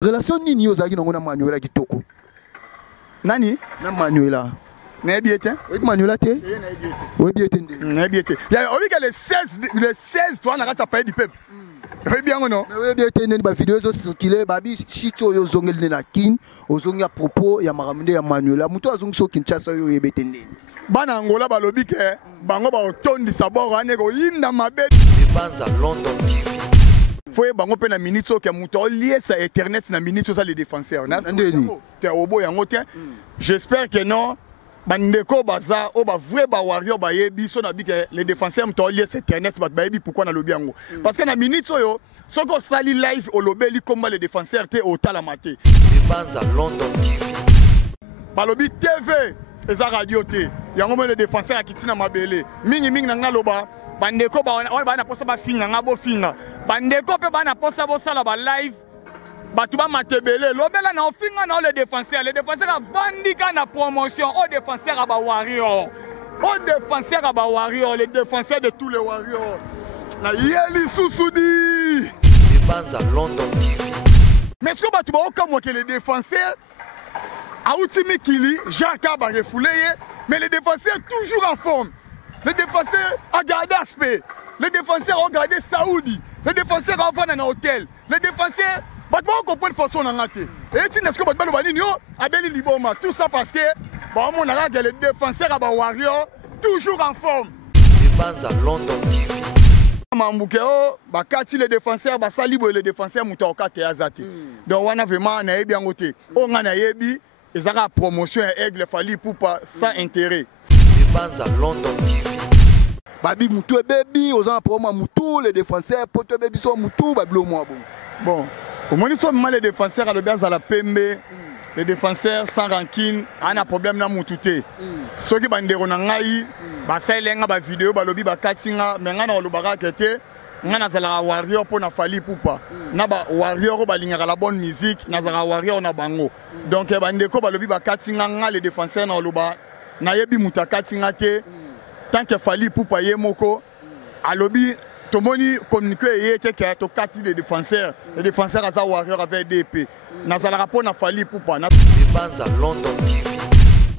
Relation nini ozaki na Manuela kitoko? Nani? Na Manuela. Na biete? Oui, Manuela te? Oui, biete. Na biete. Ya on dit que le 16 toi na kata paye du peuple. Oui bien ou non? Oui, biete ne ba vidéo zo circuler babi shito yo zongel na kin, ozongi à propos ya maramde ya Manuela. Muto azongi so Kinshasa yo yebete ndeni. Bana Angola balobi ke bango ba otondi saboro ane ko yinda mabe. Banza London TV. Foye bango pe na minute so ke muto lié sa internet na minute ça les défenseurs. Na ndeni. Te obo yango te. J'espère que non. Bandeko baza o ba vrai ba warrior ba yebi so na bi que les défenseurs muto lié sa internet ba yebi pourquoi na lobi yango. Parce que na minute so yo soko sali live o lobeli combat les défenseurs te o tala maté. Banza London TV. Balobi TV eza radio te. Yango mo les défenseurs akitina mabele. Mingi na loba bandeko ba na posa ba finga ngabo finga. Bandeko pe ba na posa bo sala ba live. Batuba matebele lobela na ofinga na les défenseurs a bandika na promotion au défenseurs ba warrior. Au défenseurs ba warrior, les défenseurs de tous les warriors. Na yeli susudi. Banza London TV. Mais est-ce que batuba okamo que les défenseurs a outimi kili Jacques ba refoulé mais les défenseurs toujours en forme. Les défenseurs ont gardé aspect. Les défenseurs ont gardé Saoudi. Les défenseurs ont fait un hôtel. Les défenseurs on comprend façon na ngate. Et si n'est-ce que balo banini yo abeli liboma tout ça parce que ba mon na les défenseurs à ba warrior toujours en forme. Banza London TV. Mambuke o ba kati les défenseurs ba salibo les défenseurs muta okate azati. Donc wana vraiment na yebi ngote. O ngana yebi ezaka promotion aigle fali pour pas sans intérêt. Banza London TV. Babi mutu baby ozana promo mutu les défenseurs poto baby so mutu bablo mo bon. Au moins, ils sont mal les défenseurs à l'obéissance à la PMB, les défenseurs sans rancune, on a un problème dans Moutouté. Ceux qui ont des renangaï, ils ont des vidéos, ils ont des katinga, mais ils ont des baraketé, ils ont des warriors pour na fali pour pas. Ils ont des warriors qui ont la bonne musique, ils ont des warriors na bango. Donc, ils ont des katinga, les défenseurs na loba, na yebi muta katinga te, tant que fali pour pas yemoko, à lobby. Tout le monde communique et que to kati les défenseurs à sa warrior avec DP. Na za rapport na fali pour pas. Banza London TV.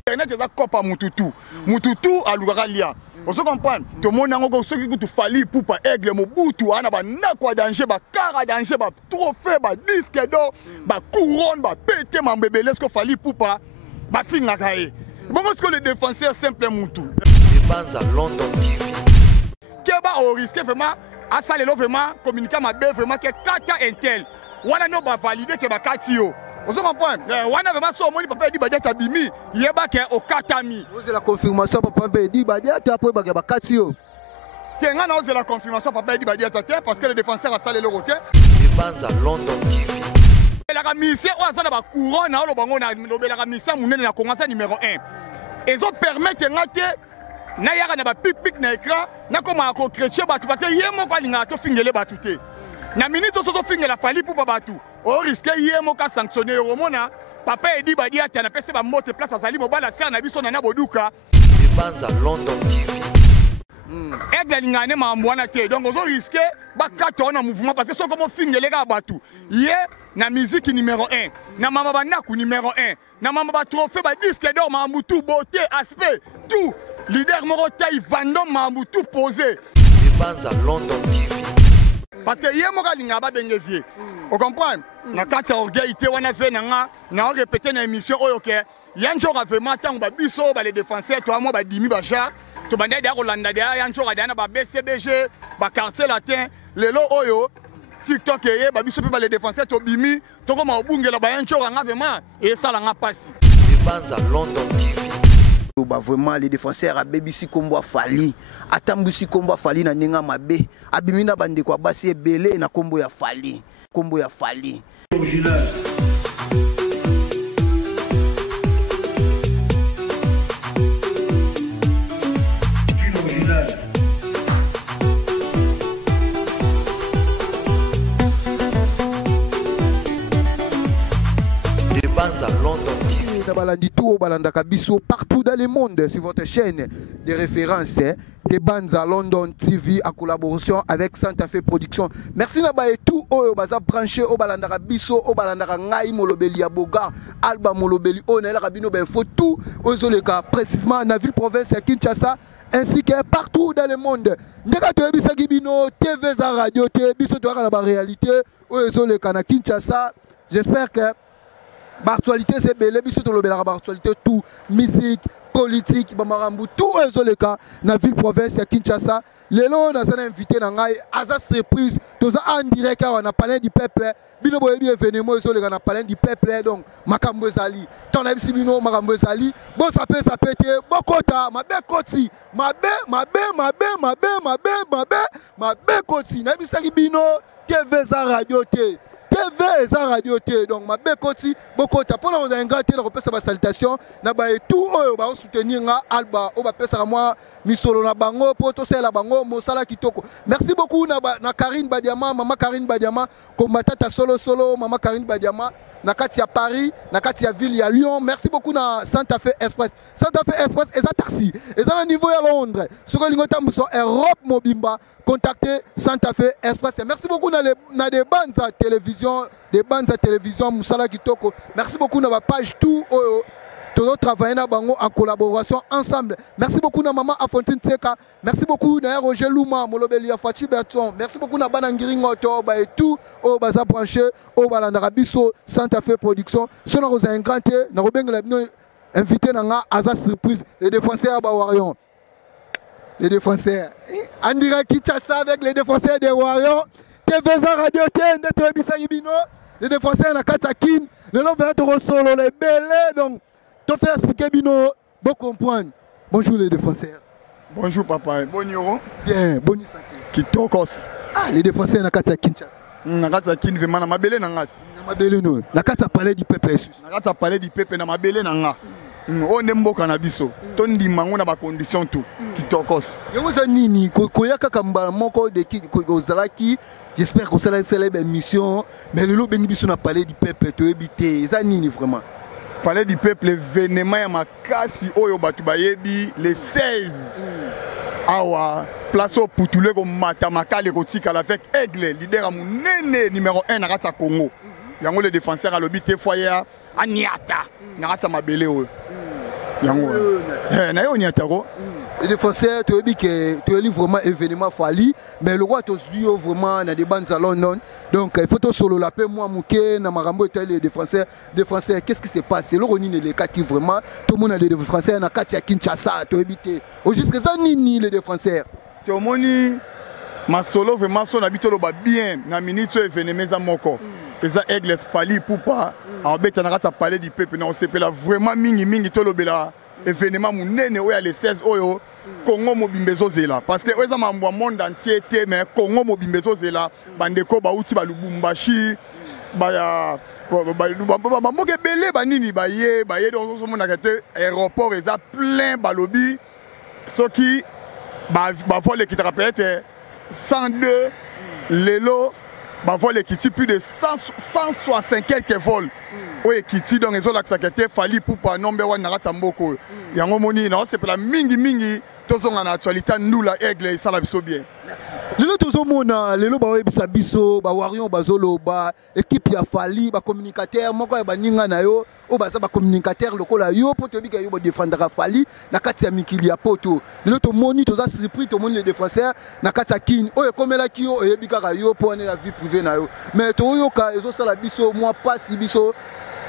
Internet eza kopa mututu. Mututu alugalia. On se comprend. Tout le monde ngo ceux qui tu fali pour pas aigle mobutu ana ba na kwa danger ba kara danger ba trophée ba disque d'or ba couronne ba pété ma bébé laisse ko fali pour pas ba finga kaé. Bon parce que les défenseurs simple mutu. Banza London TV. Keba au risque vraiment à ça les vraiment communiquer ma belle vraiment que kata intel wana no ba valider que ba katio on se comprend wana vraiment so moni papa dit ba data bimi yeba ke o katami vous la confirmation papa dit ba data après ba katio kenga na oze la confirmation papa dit ba data parce que les défenseurs a salé le roté Banza London TV la mission o azana ba couronne na lo bango na lobela mission munene na commencer numéro 1 et zo permettre ngate na yaka na ba pic na écran na koma ko chrétien batu parce que yemo ko linga to fingele batu te na minute so fingela fali pour batu o risque yemo ka sanctionner o mona papa edi badi ata na pese ba mote place azali mobala ser na biso na boduka Banza London TV aigle linga ne mambwana te donc ozo risque ba kato na mouvement parce que so comme fingele ka batu ye na musique numéro 1 na mama banaku numéro 1 na mama ba trophée ba disque d'or mambutu beauté aspect tout leader Morotaï Vandom Mamou tout posé. Banza London TV. Parce que hier moka linga ba bengevier. On comprend? Na kati orgueil te wana fait na répéter na émission oyoke. Yanjo vraiment tant ba biso ba les défenseurs toi moi ba dimi ba ja. To bande da Rolanda da yanjo ga na ba BCBG ba quartier latin lelo oyo TikTok ye ba biso pe ba les défenseurs to bimi to ko ma obungela ba yanjo nga vraiment et ça la nga passi. Banza London TV. Vraiment les défenseurs à BBC Kombo Fali atambusi Kombo Fali na ninga mabe abimina bande kwa basi ebele na Kombo ya Fali original Banza London TV. Balanda Balandi tout Balanda Kabiso partout dans le monde. C'est votre chaîne de référence des bandes à London TV en collaboration avec Santa Fe Production. Merci Naba et tout au baza branché au Balanda Kabiso au Balanda Ngai Molobeli Aboga Alba Molobeli Onel Rabino Benfo tout aux Oleka précisément dans la ville province à Kinshasa ainsi que partout dans le monde. Ndeka to ebisa kibino TV za radio te biso to la réalité aux Oleka na Kinshasa. J'espère que l'actualité c'est belé biso to lobela l'actualité tout musique politique bamarambu tout ezoleka na ville province ya Kinshasa. Lelo na sana invité na ngai aza surprise toza en direct on a parlé du peuple bino boyebi événement ezoleka na parlé du peuple donc makambo ezali ton ebisi bino makambo ezali bo sapé sapete bokota mabe koti mabe koti na bisaki bino TV za radio te TV et radio T donc ma bekoti beaucoup pour nous engager dans repère sa salutation na ba et tout ba soutenir nga Alba o ba pesa moi misolo na bango poto sela bango mosala kitoko. Merci beaucoup na Karine Badiama maman Karine Badiama combattante solo maman Karine Badiama na kati ya Paris na kati ya ville ya Lyon. Merci beaucoup na Santa Fe Express et ça taxi et ça au niveau à Londres sur le lingotambuso Europe mobimba contactez Santa Fe Express. Merci beaucoup na des bandes à télévision Moussala Kitoko. Merci beaucoup na page tout tous travailler en collaboration ensemble. Merci beaucoup na maman Afontine Tseka. Merci beaucoup na Roger Louma Molobeli Fati Berton. Merci beaucoup na Banangiringo to ba et tout au baza branché au Balandara Biso Santa Fe Production. Sona rosa ingrante na robengela invité na nga aza surprise les défenseurs ba Warion. Les défenseurs en direct Kinshasa avec les défenseurs des Warion. TVza Radio T Ndeto Ebisa Yibino. Les défenseurs na Katakin. Le long va être solo les belés donc tu fais expliquer Bino, bon comprendre. Bonjour les défenseurs. Bonjour papa, bon euro. Bien, bonne santé. Kitokos. Ah, les défenseurs na kati ya Kinshasa. Na kati ya Kin vraiment na mabele na ngati. Na mabele no. Na kati ya palais du peuple. Na kati ya palais du peuple na mabele na nga. O ndemboka na biso. To ndima ngo na ba condition tout. Kitokos. Yango za nini koyaka kamba moko de kozalaki. J'espère que ça la célèbre émission mais le lobengi biso na palais du peuple to ebité. Za nini vraiment? Palais du peuple événement ya makasi oyo batu bayebi le 16 awa place au Putule ko matamakale ko tikala avec Aigle leader a munene numéro 1 na kata Congo yango le défenseur a lobité foyer aniata na kata mabele oyo yango na yo niata ko les défenseurs tu dis que tu es vraiment événement Fali mais le roi tu vraiment dans des bandes à London donc il faut solo la paix moi mouké na marambo et les défenseurs qu'est-ce qui se passe le ronine les cas qui vraiment tout le monde a des défenseurs na katia Kinshasa tu habité au jusque ça nini les défenseurs tu moni ma solo vraiment son habité lo ba bien na minute événement za moko eza Aigle Fali pour pas en bête na kata parler du peuple na on s'appelle vraiment mingi to lobela événement munene oya les 16 oyo Congo mobimbezo zela parce que oza mambo monde entier té mais Congo mobimbezo zela bandeko ba uti ba Lubumbashi ba ya ba moke belé ba nini ba ye donc so mona kete aéroport eza plein balobi soki ba vol qui te rappelle 102 lelo ba vol qui plus de 160 quelques vols oui kiti donc ezo la sakete Fali pour pas nombre wa na kata mboko yango moni na c'est pour la mingi tozonga na actualité ndula Aigle ça la biso bien lelo tozomona lelo ba webisa biso ba Warion bazolo ba équipe ya Fali ba communicateur moko ya baninga na yo o baza ba communicateur lokola yo poto bika yo ba défendre Fali na kati ya mikili ya poto lelo to moni toza surpris to moni les défenseurs na kati ya Kin o ekomela ki yo e bika ka yo po na vie privée na yo mais to yo ka ezo sala biso moi pas si biso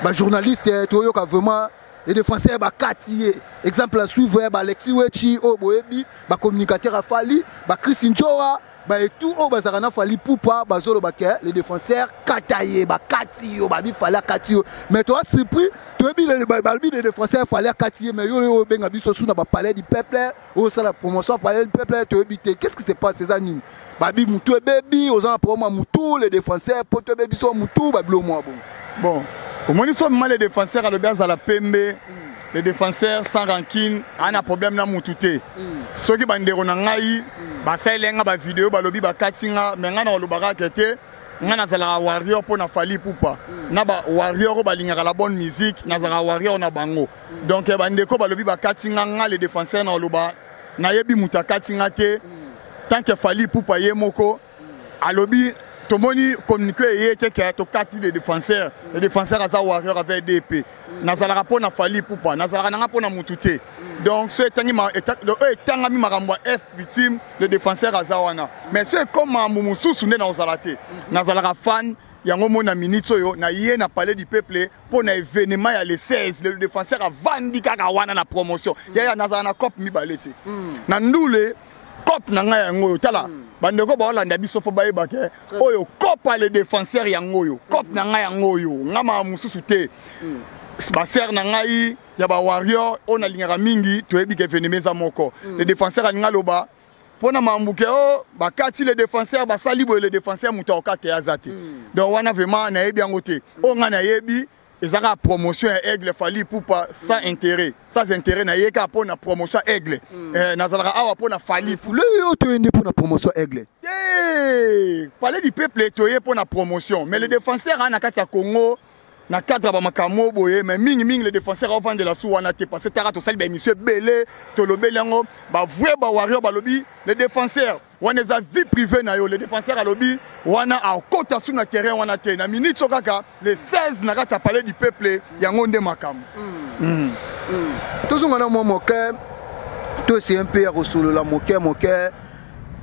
ba journaliste to yo ka vraiment les défenseurs ba kati exemple à suivre ba Alexis Wechi o boyebi ba communicateur a Fali ba Chris Njora ba et tout o ba zakana Fali poupa ba zolo ba ke les défenseurs kataye ba kati yo ba bi Fali kati yo mais toi surpris toi bi les défenseurs Fali kati mais yo benga biso suna ba palais du peuple o ça la promotion palais du peuple toi bi qu'est-ce qui se passe ces années ba bi mutu baby aux en promo mutu les défenseurs poto baby so mutu ba blo moi bon au moins ils sont mal les défenseurs à le bien à la PMB les défenseurs sans rancune on a problème na mututé ceux qui bandero na ngai ba salenga ba vidéo ba lobi ba katinga mais nga na lobaka kete nga nazalaka warrior pour na Fally Ipupa na ba warrior balingaka la bonne musique nazalaka warrior na bango donc bandeko balobi bakati nga les défenseurs na loba na yebi mutakati nga te tant que Fally Ipupa ye moko alobi tomoni communiqué yete ke to kati les défenseurs aza warrior avec DP nazalaka po na Fally Ipupa nazalaka nanga po na mutute donc ce tangi ma etanga mi makambo F victime le défenseur azawana mais ce comme mumususu nde na ozalate nazalaka fan yango mona minute oyo na ye na palais du peuple pour na événement ya le 16 le défenseur avandi kaka wana na promotion ya nazala na cop mi baleti na ndule cop na nga yango tala bandeko ba olanda biso fo baye bake oyo cop le défenseur yango yo cop na nga yango yo ngama mususu te ba ser na ngai ya ba warrior on alingaka mingi toyebi ke venemeza moko le défenseur alinga loba pona mambuke o bakati le défenseur basali boye le défenseur muta okate azate donc wana vraiment na yebi yango te o nga na yebi ezaka promotion ya Aigle Fally Ipupa sans intérêt sans intérêt na yeka pona promotion Aigle nazalaka awa pona Fally le yo to ende pona promotion Aigle palais du peuple toye pona promotion mais le défenseur na kati ya Congo na cadre ba makamo boye mais mingi les défenseurs avant de la souana te parce que tara to sali ba monsieur belé to lobeli yango ba vrai ba warrior ba lobi les défenseurs wana za vie privée na yo les défenseurs a lobi wana a kota sur na terrain wana te na minute sokaka les 16 na kata palais du peuple yango nde makamo toujours ngana mo moke to c'est un peu resolo la moke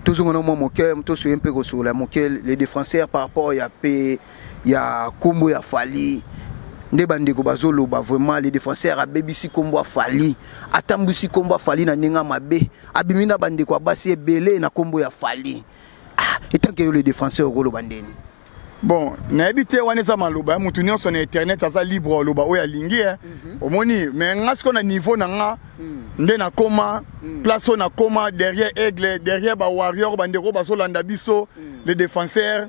toujours ngana mo moke to c'est un peu resolo la moke les défenseurs par rapport ya kombo ya Fally nde bandeko bazoloba vraiment les défenseurs abebisi kombo ya Fally atambusi kombo ya Fally na ninga mabe abimina bandeko abasi ebele na kombo ya Fally etant que les défenseurs rolo bandeni bon na ebité wana za maloba mutu nyonso na internet aza libre loba oya lingi omoni mais ngasko na niveau na nga nde na koma place na koma derrière Aigle derrière ba warrior bandeko bazolanda biso les défenseurs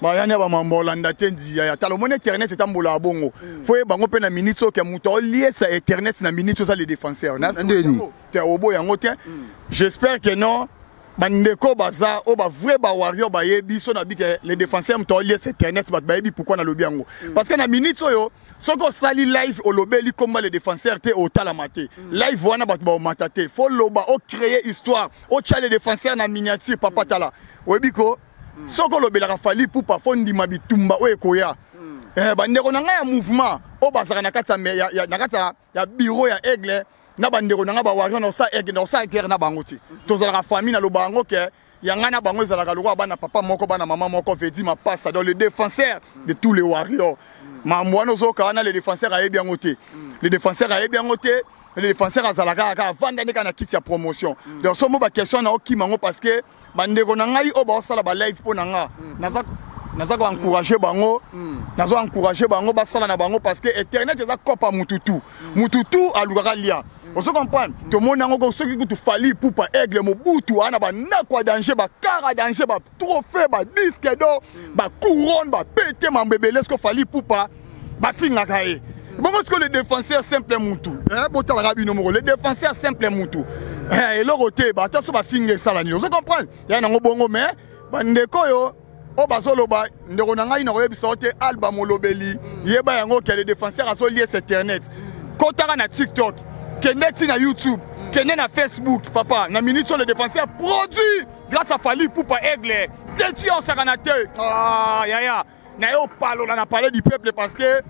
ba yana ba mambolanda tendi ya talo mon internet etambola bongo foye bango pe na minute so ke muto lié sa internet na minute ça les défenseurs na ndeni te obo yango te j'espère que non bandeko baza o ba vrai ba warrior ba yebi so na bi ke les défenseurs muto lié sa internet ba yebi pourquoi na lobi yango parce que na minute so yo soko sali live o lobeli comme les défenseurs te o tala maté live wana ba matate faut loba o créer histoire o tcha les défenseurs na miniature papa tala oyebi ko soko lobelaka Fally Ipupa fondi mabitumba o ekoya bandeko na nga ya mouvement o bazaka na kati ya bureau ya Aigle na bandeko na nga ba warrior na sa Aigle na sa guerre na bango ti tozalaka famille na lobango ke yanga na bango ezalaka lokwa bana papa moko bana mama moko vedi ma passe dans le défenseur de tous les warriors mamwana zoka na les défenseurs ayebi yango te les défenseurs ayebi yango te les défenseurs azalaka ka vanda ndeka na kiti ya promotion donc somo ba question na okimango parce que bandeko na ngai o ba sala ba live po na nga naza ko encourager bango nazo encourager bango ba sala na bango parce que internet eza kopa mututu alukaka lia oso comprendre to mona ngo soki kutu Fally Ipupa Aigle mobutu ana ba nakwa danger ba kara danger ba trophée ba disque d'or ba couronne ba pété mambebele sko Fally Ipupa ba finga kae bon parce que le défenseur simple mutu botala rabino moko le défenseur simple mutu et le côté ba taso ba finga sala ni oso comprendre ya nango bongo mais bandeko yo o bazoloba ndeko na ngai na koyebisa te album olobeli yeba yango ke le défenseur aso lié sur internet kotaka na TikTok kende na YouTube kende na Facebook papa na minute sur le défenseur produit grâce à Fally Ipupa Aigle détruit en saganate ya na yo palo na parler du peuple parce que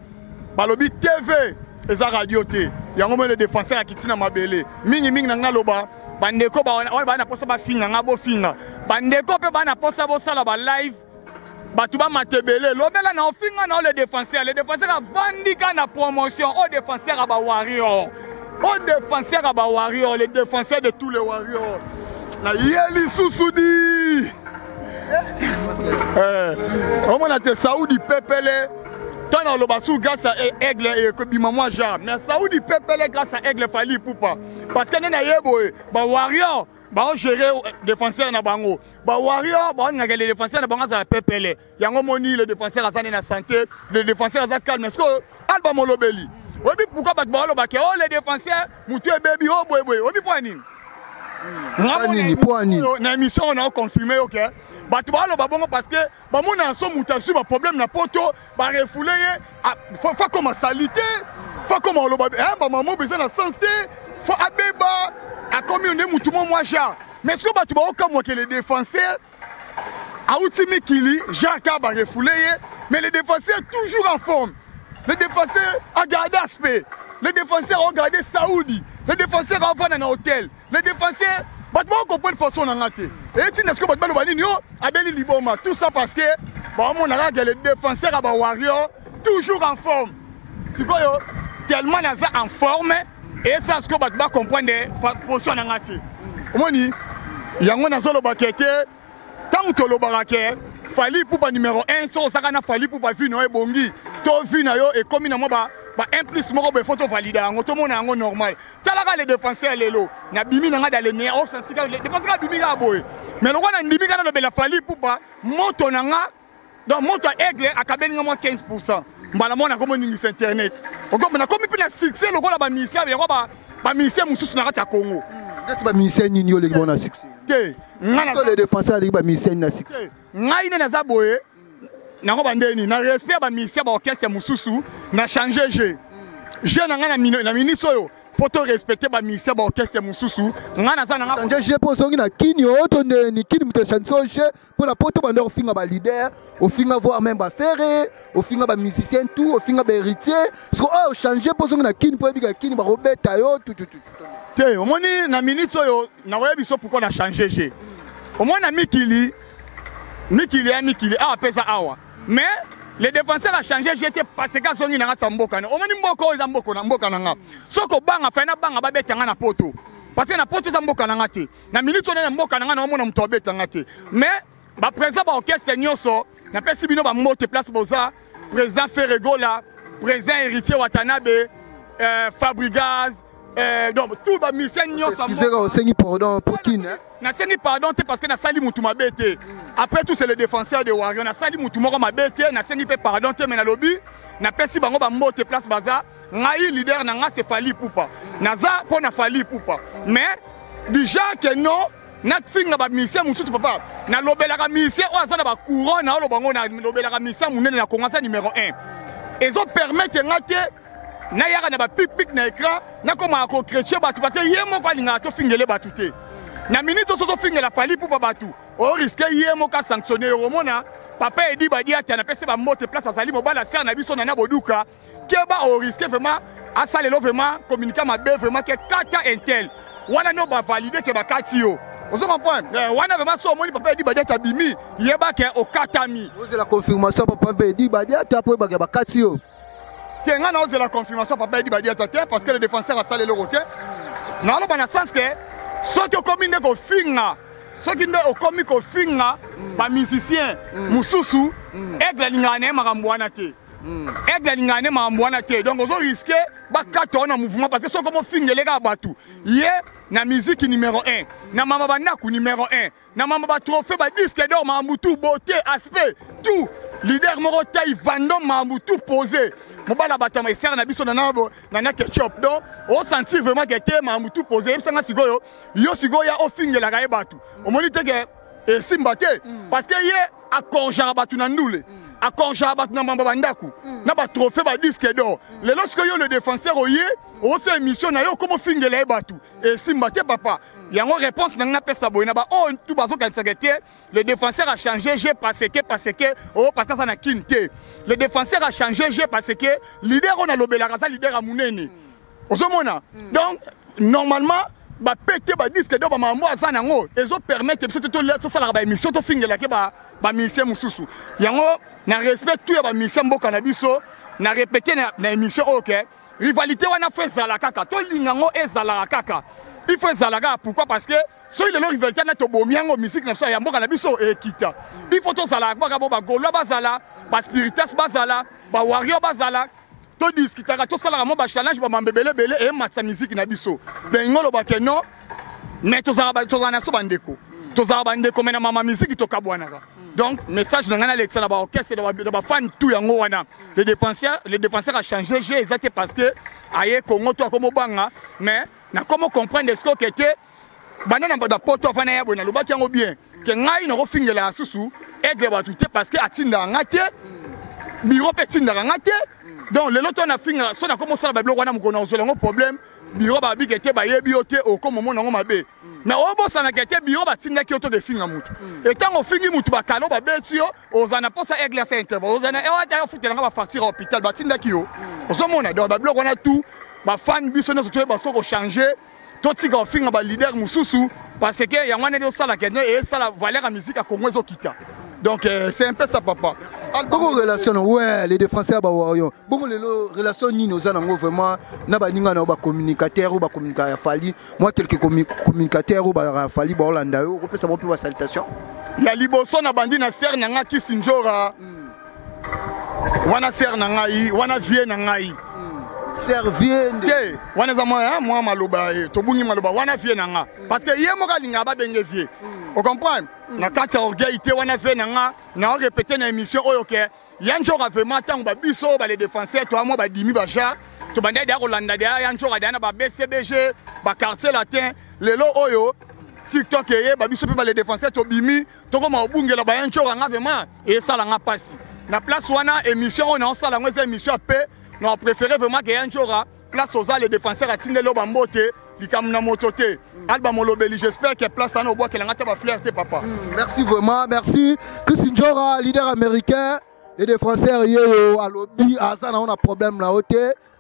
balobi TV eza radio te yango mo le défenseur akitina mabele mingi na ngaloba bandeko ba na posa ba finga ngabo finga bandeko pe ba na posa bo sala ba live batuba matebele lobela na ofinga na le défenseur avandika na promotion au défenseur aba warrior les défenseurs de tous les warriors na yeli susudi on a te Saoudi Pepele tana lobasu grâce à Aigle et que bimamwa ja mais Saoudi Pepele grâce à Aigle Fally Ipupa parce que na yebo ba warrior ba gérer défenseur na bango ba warrior ba ngaka les défenseurs na bango za Pepele yango moni le défenseur azana na santé le défenseur za calme est-ce que alba molobeli obi pourquoi ba loba ke oh les défenseurs mutu baby oh boy obi point nini Nini point nini. Na émission on a confirmé OK. Batu ba lo ba bongo parce que ba mona so mutasu ba problème na poto ba refoulé faut comme salité. Faut comme lo ba ba maman besoin na sensité. Faut abeba a combien de mutu moi ja. Mais ce que batu ba comme que les défenseurs Aouti Mikili, Jacques a refoulé, mais les défenseurs toujours en forme. Les défenseurs ont gardé Aspect. Les défenseurs ont gardé Saoudi. Les défenseurs ont fait un hôtel. Les défenseurs, on comprend de façon en raté. Et si n'est-ce que tout ça parce que les défenseurs à Warrior toujours en forme. C'est quoi tellement en forme et ça ce que on comprend de façon en raté. Il y a un baquette. Tant que le barake, fali pour le numéro 1, so ça na fali pour vie no ebongi. To vie na yo et comme na ba implice mo be photo valide ngo to mona ngo normal. Talaka les défenseurs lelo. Na bimi na nga dans les au senti que les défenseurs bimi ga boy. Mais le wana ndimi ga na be la fali pour ba moto na nga donc moto aigle akabeni ngo 15%. Mbala mona comme ningi internet. Oko na comme pina succès le go la ba misia ba misia mususu na kata Congo. Est-ce ba misia nini yo le bon na succès? Les défenseurs de Bamissé na six. Ngai na zaboye na ko bandeni na respect ba misia ba orchestre mususu na changer jeu. Je na nga na ministre yo photo respecter ba misia ba orchestre mususu nga na za na changer jeu pour songi na kini otonde ni kini muto chanson jeu pour la poto bande ofinga ba leader, ofinga voir même ba ferré, ofinga ba musicien tout, ofinga ba héritier. Parce que changer pour songi na kini pour bika kini ba robeta yo tout. Te omoni na ministre yo na waya biso pourquoi na changer jeu. Au moins, Mikili a pesa awa. Mais les défenseurs ont changé, j'étais passé quand ils ont fait Mboka. Au moins, Mboko ils ont Mboka nanga. Soko banga fait na banga ba betanga na poto. Parce que na poto za Mboka nanga te. Na minute on na Mboka nanga na mona mto betanga te. Mais ba président ba orchestre nyonso, na pesi bino ba mote place boza, président Ferregola, président héritier Watanabe, Fabregas, donc tout ba mission nyonso. Excusez-moi, c'est pardon pour qui hein? Na sengi pardon parce que na sali mutu mabete. Après tout c'est le défenseur de Warrior. Na sali mutu moko mabete, na sengi pe pardon mais na lobby, na pesi bango ba mote place baza. Ngai leader na nga c'est Fali Poupa. Na za po na Fali Poupa. Mais déjà que non, na finga ba mission musutu papa. Na lobelaka mission o azana ba couronne na lobango na lobelaka mission munene na Kongo numéro 1. Et zo permettre ngate na yaka na ba pic na écran na koma ko chrétien batu parce que yemo ko linga to fingele batu te. Na minute so finge la Fali pour batu o risque yemo ka sanctionner au mona papa edi badi ata na pese ba mote place azali mobala ser na biso na boduka keba o risque vraiment a salelo vraiment communiquer ma be vraiment que kata intel wana no ba valider que ba katio vous comprenez wana vraiment so moni papa edi badi ata bimi yeba ke o katami vous la confirmation papa edi badi ata po ba katio tenga na la confirmation papa edi badi ata parce que le défenseur a salé le côté na lo bana sens que ceux qui ont commis des finga, ceux qui ont commis des finga, les musiciens, Moussoussou, aigle l'ingane marambouanate. Aigle l'ingane marambouanate. Donc, ils ont risqué de cartonner un mouvement parce que ceux qui ont finga les gars battus. Hier, la musique numéro 1, na mama banaku numéro 1, na mama ba trophée ba disque d'or mamoutou beauté aspect tout. Leader Morotaï Vandom mamoutou posé. Mobala batama ser na biso na ketchup donc on sentir vraiment que était mamoutou posé sanga sigoyo yo sigoya o fingela ka ebatu o monite que simbate parce que yé a konja batu na ndule a konja batu na mamba bandaku na ba trophée ba disque d'or le lorsque yo le défenseur oyé o se émission na yo comme fingela ebatu et simbate papa il y a une réponse dans la pesa boyna ba oh tout bazo quand le défenseur a changé j'ai parce que oh parce que ça na kinte le défenseur a changé j'ai parce que leader on a lobela kaza leader a munene osomona donc normalement ba pété ba disque do ba mambo za nango ezo permettre tout ça la ba émission to fingela ke ba mission mususu yango na respect tout ya ba mission mboka na biso na répéter na émission OK rivalité wana fait zala kaka to lingango ezala kaka. Il faut zalaga pourquoi parce que si le rivalité na to bomiango musique na so ya mboka na biso ekita il faut to zalaga ba golo bazala ba spiritas bazala ba warrior bazala to discutaka to sala mo ba challenge ba mambebele bele e matsa musique na biso ben ngolo ba ke non mais to zala na so bandeko to zala bandeko mena mama musique to kabwanaka donc message na ngana Alexandre ba orchestre de ba fan tout yango wana les défenseurs a changé j'ai exacté parce que aye Congo to comme banga mais na comment comprendre ce que était banana ba poto afana ya bona lobaki yango bien ke ngai na ko fingela susu aigle ba tout parce que atinda ngate biro pe tinda ngate donc le loto na finga so na commencer la bablo wana mukona ozola ngo problème biro ba bikete ba yebi ote o comme mon ngo mabe mais o bossa na kete biro ba tinda ki oto de finga mutu et tant o fingi mutu ba kalo ba betio ozana posa aigle sa interva ozana e wata futela nga ba partir hôpital ba tinda ki yo ozomona donc bablo wana tout ba fan biso na soto parce ko changer to tika o finga ba leader mususu parce que ya wana de sala kenya et ça la valeur à musique à Congo kita. Donc c'est un peu ça papa. Beaucoup de relations ouais les défenseurs ba warion. Beaucoup de relations ni nos anango vraiment na ba ninga na ba communicateur ou ba communicateur fali. Moi quelques communicateurs ou ba fali ba Hollanda yo ko pesa ba pe salutation. Ya liboso na bandi na ser na nga Kisinjora. Wana ser na ngai, wana vie na ngai. Servier te wana za moi maloba to bungi maloba wana vie na nga parce que yemo ka linga ba benge vie. On comprend na kati ya orgueil te wana vie na nga na répéter na émission oyo ke yanjora vraiment tant ba biso ba les défenseurs to moi ba dimi ba ja to bande da Rolanda da yanjora da na ba BCBG ba quartier latin lelo oyo TikTok ye ba biso pe ba les défenseurs to bimi to ko ma obungela ba yanjora nga vraiment et ça la nga passi na place wana émission on a ça la nga émission pe non préféré vraiment que yanjora place aux les défenseurs à Tindelo Bambote likamna motote Alba Molobeli j'espère que place à nos bois qu'elle a pas flirté papa. Merci vraiment merci Kisinjora leader américain les défenseurs yo à lobby à ça on a problème là haute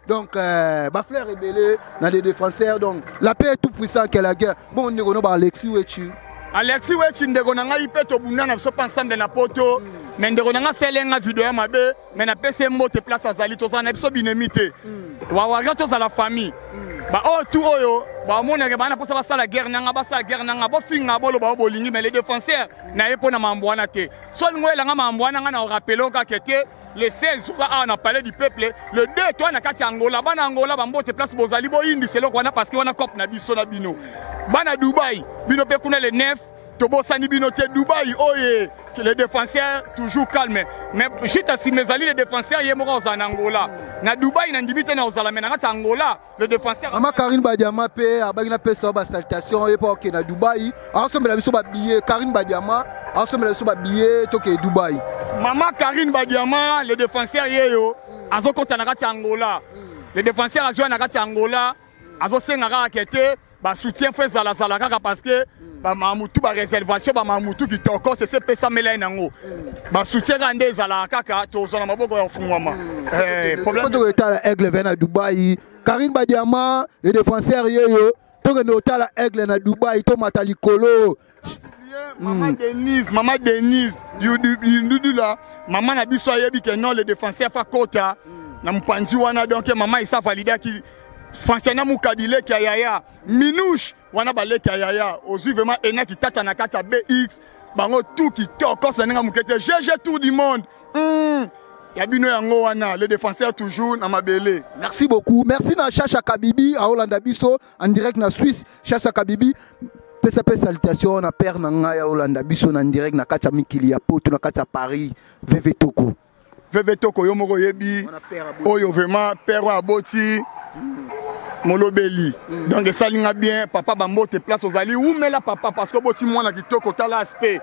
donc ba fleur rebelle dans les défenseurs donc la paix est tout puissant que la guerre bon on est Alexis Wechi Alexis Wechi ndeko na ngai peto bunda na so ensemble na poto mais ndeko na nga selenga vidéo mabe mais na pese mbote place azali to za na biso binemite wa wa gato za la famille ba o tout oyo ba mona ke bana posa basala guerre nanga basala guerre nanga bo finga bolo ba bolingi mais les défenseurs na yepo na mambwana te so ngwela nga mambwana nga na rappelo ka kete le 16 jours on a parlé du peuple le 2 toi na kati Angola bana Angola ba mbote place bozali bo indi selo kwana parce que wana cop na biso na bino bana Dubaï bino pe kuna le 9 Tobo Sani Binoté Dubaï, oye, que les défenseurs toujours calmes. Mais juste si mes alliés les défenseurs y en Angola. Na Dubaï na ndibite na ozala mais na Angola les défenseurs. Mama Karine Badiama pe abagina pe so ba salutation et pas na Dubaï. Ensemble la biso ba billet Karine Badiama, ensemble la biso ba billet to ke Dubaï. Mama Karine Badiama les défenseurs yeyo azo kota na Angola. Les défenseurs azo na Angola azo senga ka kete ba soutien fait zala zala parce que ba mamutu ba réservation ba mamutu qui toko c'est pesa mela nango ba soutien rande zala kaka to zona maboko ya fungwama problème to eta aigle vena Dubaï Karine Badiama les défenseurs yeyo to ke no tala aigle na Dubaï to matali kolo Maman Denise you do là maman na biso yebi que non les défenseurs fa kota na mpanzi wana donc maman isa valida qui Francena Mukadile qui yaya Minouche wana baleki yaya ozui vraiment ena qui tata na kata BX bango tout qui toko senga mukete GG tour du monde ya bino yango wana les défenseurs toujours na mabele. Merci beaucoup merci na Chacha Kabibi à Hollanda biso en direct na Suisse Chacha Kabibi PCP salutation na père na nga ya Hollanda biso na direct na kata mikili ya poto na kata Paris VV Toko yo moko yebi oyo vraiment père wa boti Molobeli. Donc ça linga bien papa bambote place aux alliés ou mais là papa parce que boti mwana kitoko tala aspect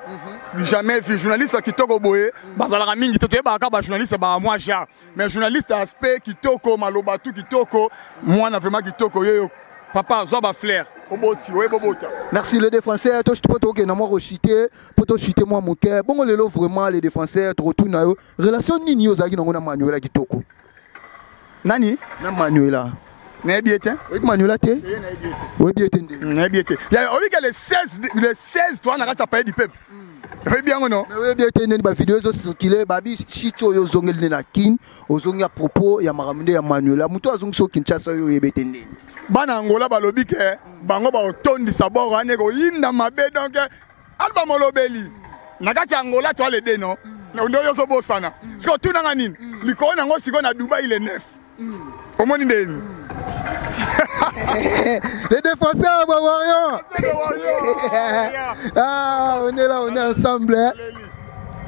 jamais vu journaliste kitoko boye bazala mingi to ba ka ba journaliste ba moi ja mais journaliste aspect kitoko malobatu kitoko mwana vraiment kitoko yo papa zoba flair oboti we bobota. Merci les défenseurs to poto ke na mo rochiter poto chuter moi mon cœur bon lelo vraiment les défenseurs to retourna yo relation nini yo zaki nango na Manuela kitoko nani na Manuela na biete oui Manuela te oui biete na biete ya on dit que le 16 toi na kata paye du peuple oui bien non oui biete ndeni ba vidéo zo circuler babi shito yo zongeli na kin ozongi à propos ya makamde ya Manuela muto azongi so Kinshasa yo yebete ndeni bana Angola balobi ke bango ba otondi saboro ane ko yinda mabe donc alba molobeli na kati Angola to le de non ndo yo so bosana siko tuna ngani liko na ngo siko na Dubaï le 9 omoni ndeni. Les défenseurs Bawarion. Ah, on est là, on est ensemble.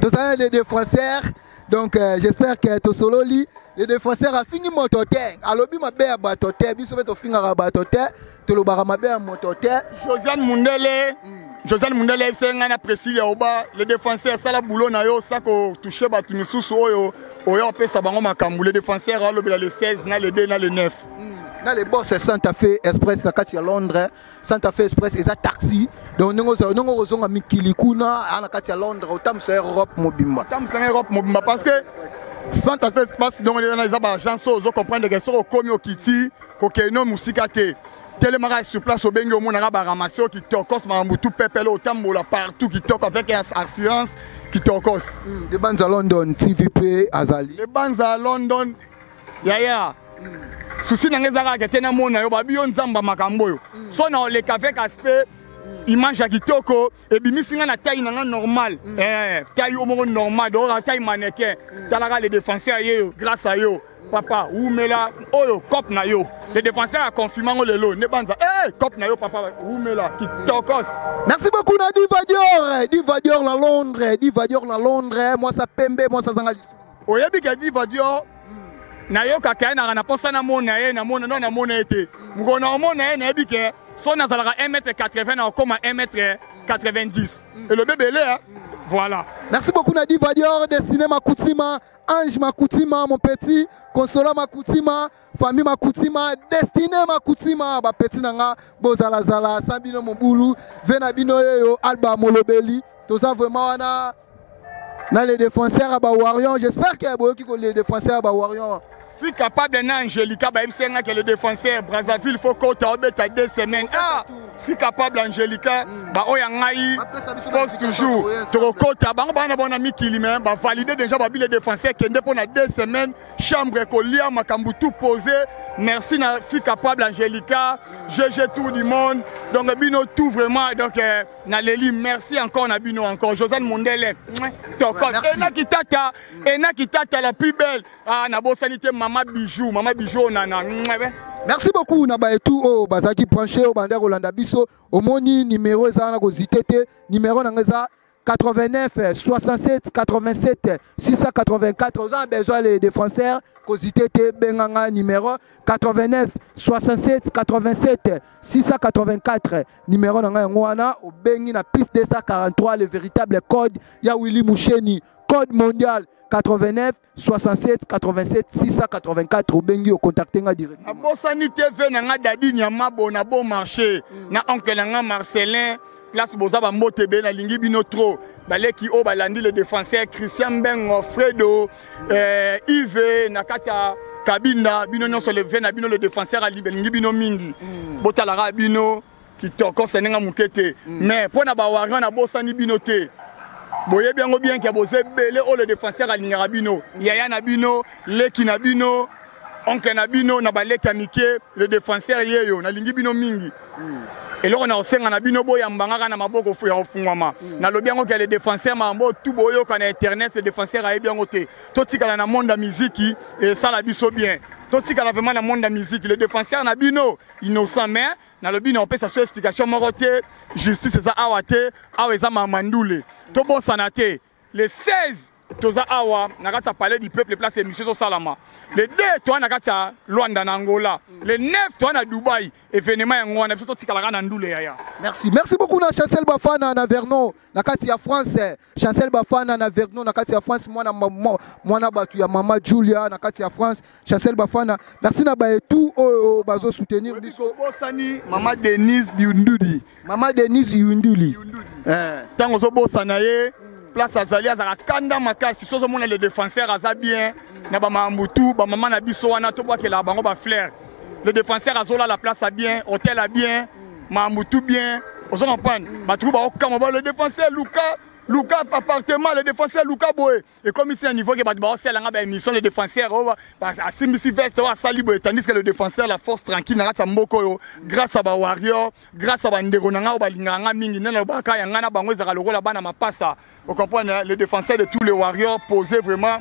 Tous les défenseurs Donc j'espère que to solo li les défenseurs a fini mototé. Alobi mabe ya batoté, biso beto finga batoté, to lo bara mabe ya mototé. Josiane Mundele c'est ngana précis oba les défenseurs ça la boulot na yo ça ko toucher batu misusu oyo pesa bango makambu les défenseurs alobi les 16 na les 2 na les 9. Dans les boss Santa Fe Express na kati ya Londres, Santa Fe Express eza taxi. Donc nongo zonga mikili kuna na kati ya Londres autam sur Europe mobimba. Parce que Santa Fe Express donc les agence ozo comprendre que so komi okiti ko keno musika te. Télémara sur place au bengo monara ba ramasser qui tokos mambutu pepelo otambola partout qui tok avec assurance qui tokos. Les bandes à London TVP Azali. Les bandes à London yaya. Souci n'engezaka que tena mona yo babi yo nzamba makambo yo. So na le avec aspect image ya kitoko et bimisinga na taille nanga normal. Taille au moment normal do la taille mannequin. Talaka les défenseurs yo grâce à yo. Papa, ou mela, oyo, cop na yo. Les défenseurs a confirmé le lot. Ne banza, cop na yo, papa, ou mela, qui tokos. Merci beaucoup, Nadi Vadior na Londres. Moi, ça pembe, moi, ça zangali. Oyebi ka Di Vadior, na yo kaka na posa na mona ye, na mona ete. Mugona mona ye, na yebi ke, so na zalaka 1m80 na okoma 1m90. Et le bébé là, voilà. Merci beaucoup Nadi Vadior, Destiné Makoutima, Ange Makoutima, mon petit, Consola Makoutima, famille Makoutima, Destiné Makoutima, ba petit nanga, Bozala Zala, Sambino Moboulou, Venabino Yo, Alba Molobeli, tout ça vraiment on a les défenseurs à Bawarion. J'espère qu'il y a les défenseurs à Bawarion. Je suis capable d'un Angélica, que le défenseur Brazzaville faut qu'on t'embête à 2 semaines. Je suis capable Angélica, force toujours. Bon ami qui lui valider déjà les défenseurs qui sont 2 semaines, chambre écolière, makambu tout posé. Merci, je suis capable Angélica, GG tout du monde. Donc Bino tout vraiment, donc merci encore Nabino encore. Josiane Mundele, Ena Kitata la plus belle. Nabo sanité Maman Bijou nana. Merci beaucoup Naba et tout oh bazaki branché au bandère Olanda biso au moni numéro ezana ko zitete numéro nangeza 89 67 87 684 aux besoin les défenseurs ko zitete benganga numéro 89 67 87 684 numéro nanga ngwana au bengi na piste 243 le véritable code ya Willy Moucheni code mondial 89 67 87 684 au bengi au contacter nga direct. Na Bosani TV na nga dadi nyama bona bon marché na oncle nga Marcelin place bozaba mbote be na lingi bino trop baleki o balandi le défenseur Christian Bengo Fredo Yves Nakata Kabinda bino nyonso le vena bino le défenseur ali lingi bino mingi botalara bino ki toko senenga mukete mais pona ba wari na Bosani bino te. Boye bien que vous avez le défenseur à l'Ingarabino, Yaya Nabino, Leki Nabino, Oncle Nabino, Nabalek Amike, le défenseur Yeyo, Nalingibino Mingi. Et là on a aussi un Nabino Boya Mbanga Namaboko Fouama. Na le bien que les défenseurs Mambo, tout Boyo quand Internet, les défenseurs à bien ôté. Tout ce qu'il y a dans le monde de la musique, et ça la biso bien. Tout ce qu'il y a vraiment dans le monde de la musique, les défenseurs Nabino, innocent mais. Na le bino on peut sa explication moroté justice ça awate aweza mamandoule to bon sanate les 16 toza awa nakata parler du peuple place émission salama les 2 toi nakata Luanda na Angola les 9 toi na Dubaï événement yango na biso tikala na ndule yaya. Merci beaucoup na Chancel Bafana na Vernon nakati ya France Chancel Bafana na Vernon nakati ya France mwana batu ya mama Julia nakati ya France Chancel Bafana merci na ba tout bazo soutenir biso bosani mama Denise Biundudi tango zo bosana ye place azali azaka kanda makasi sozo mona les défenseurs aza bien na ba mambutu ba mama na biso wana to bwakela bango ba fleur le défenseur azola la place a bien hôtel a bien mambutu bien ozo comprendre ba trouba okama ba le défenseur Luka appartement le défenseur Luka Boé et comme ici à niveau que ba osela nga ba émission le défenseur a simisi veste wa sali boé tandis que le défenseur la force tranquille na kata mboko yo grâce à ba warrior grâce à ba ndeko na nga ba linganga mingi na ba ka yanga na bango ezaka lokola bana mapasa. Vous comprenez, les défenseurs de tous les warriors posaient vraiment.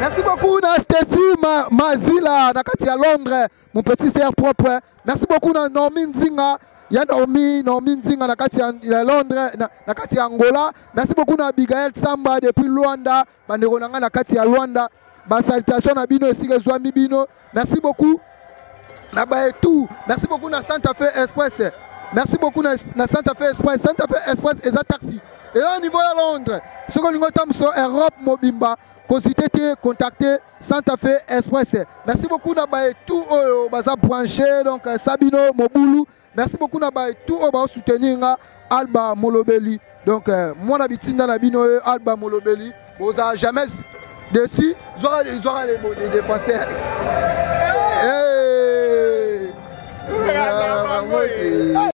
Merci beaucoup, Nastéphie Mazila, Nakati à Londres, mon petit frère propre. Merci beaucoup, Normin Zinga, ya Naomi Nzinga na kati ya Londres na kati ya Angola. Merci beaucoup na Abigail Samba depuis Luanda bandeko nanga na kati ya Luanda. Ba salutation na bino esika zwami bino. Merci beaucoup na ba tout. Merci beaucoup na Santa Fe Express. Merci beaucoup na Santa Fe Express. Santa Fe Express est un taxi. Et là au niveau de Londres, ce que nous avons sur Europe Mobimba, contacter Santa Fe Express. Merci beaucoup na ba tout baza branché donc Sabino Mobulu. Merci beaucoup na ba tout ba soutenir Alba Molobeli. Donc moi d'habitude na bino Alba Molobeli, vous a jamais dessus, ils auront les défenseurs.